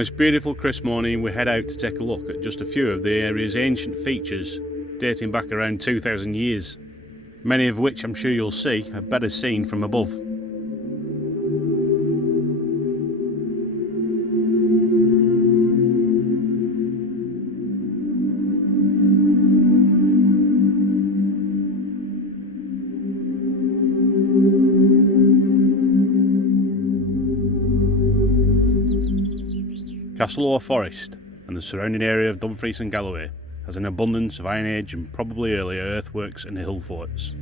On this beautiful crisp morning, we head out to take a look at just a few of the area's ancient features dating back around 2,000 years, many of which I'm sure you'll see are better seen from above. Castleoar Forest and the surrounding area of Dumfries and Galloway has an abundance of Iron Age and probably earlier earthworks and hill forts.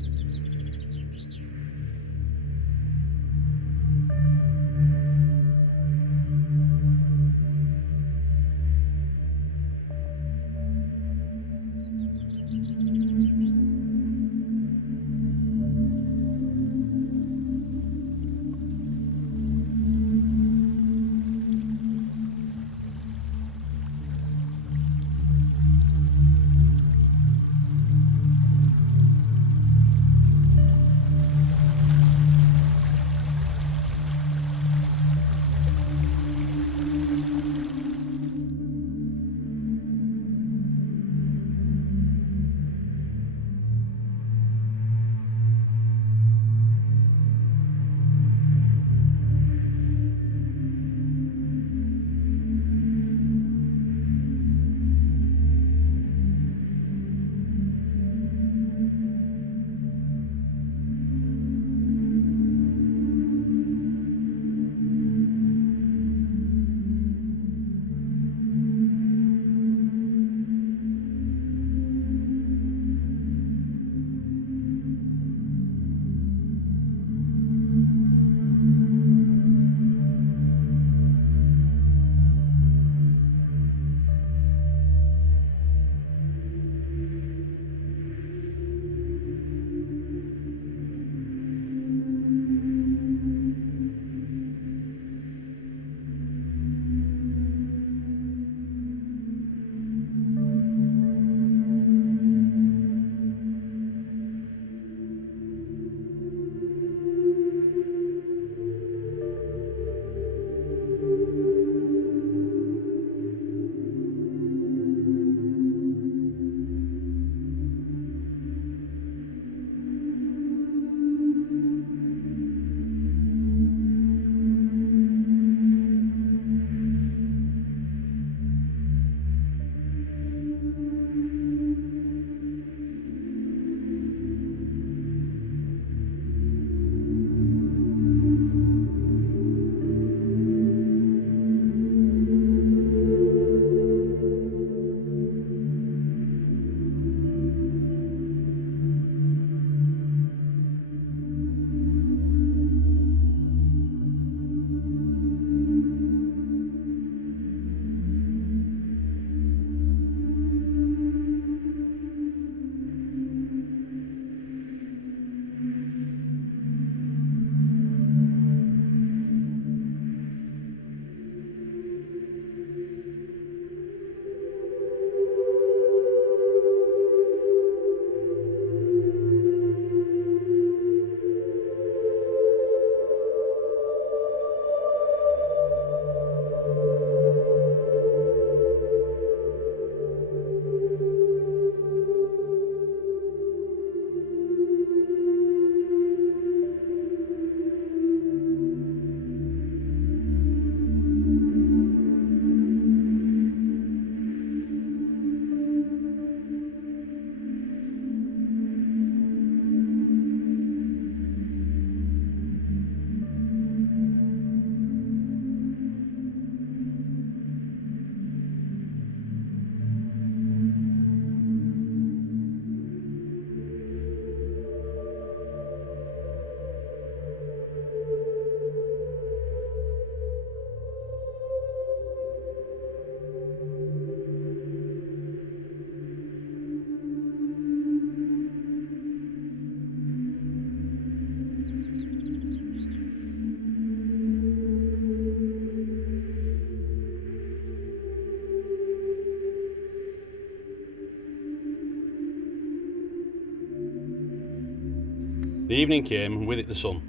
The evening came, and with it the sun.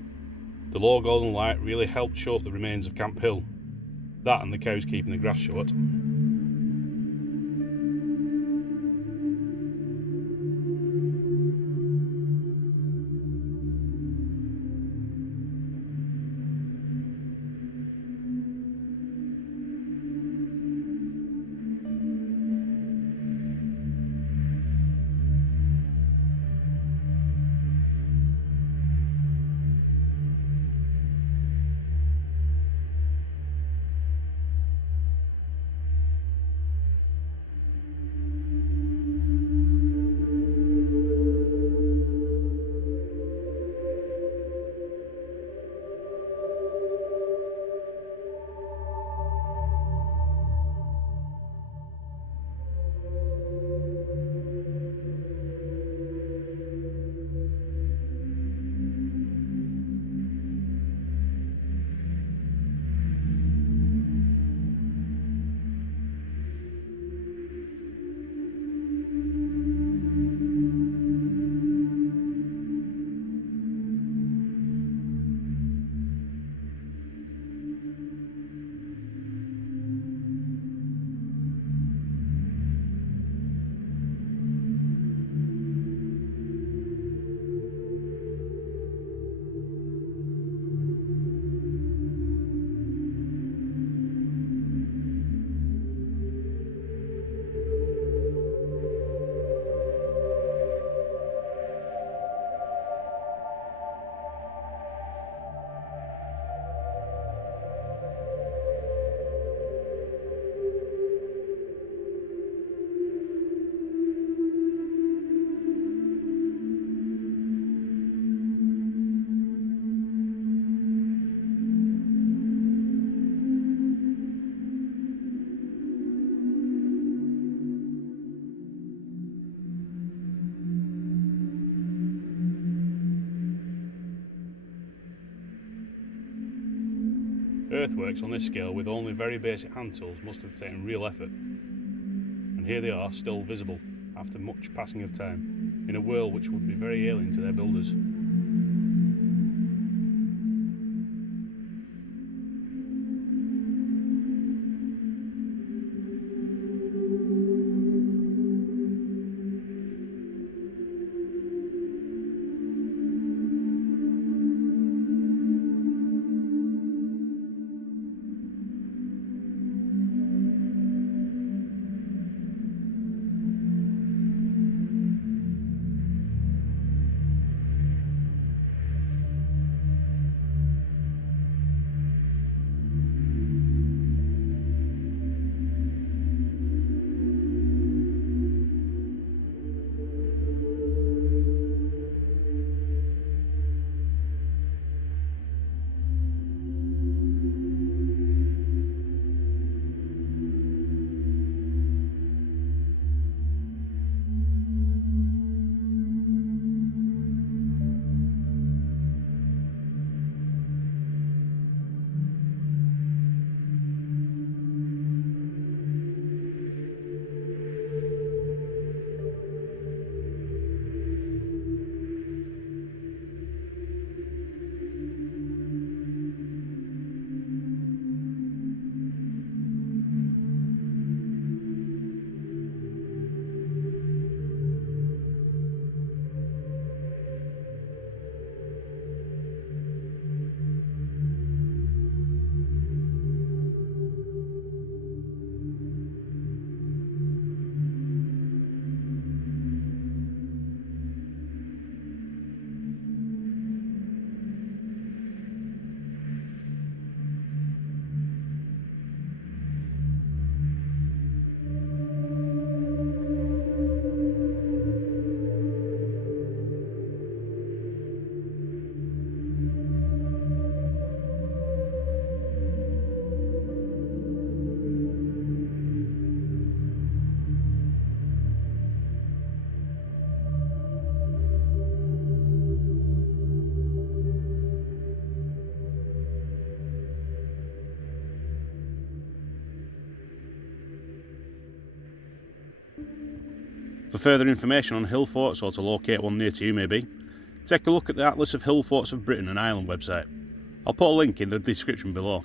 The low golden light really helped show up the remains of Camp Hill. That and the cows keeping the grass short. Earthworks on this scale with only very basic hand tools must have taken real effort. And here they are, still visible, after much passing of time, in a world which would be very alien to their builders. For further information on hill forts or to locate one near to you maybe, take a look at the Atlas of Hill Forts of Britain and Ireland website. I'll put a link in the description below.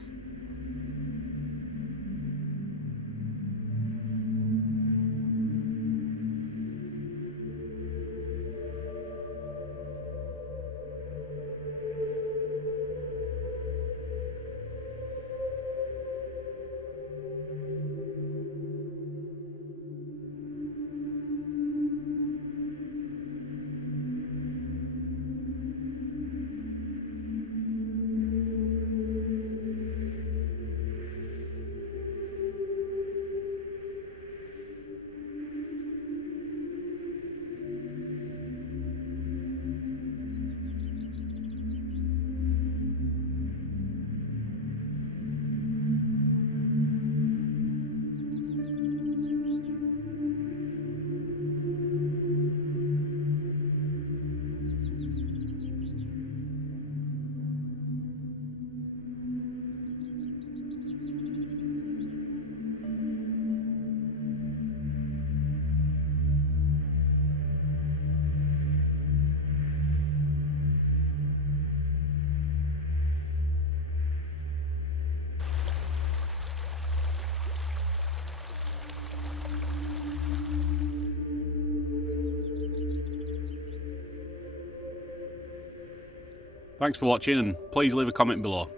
Thanks for watching, and please leave a comment below.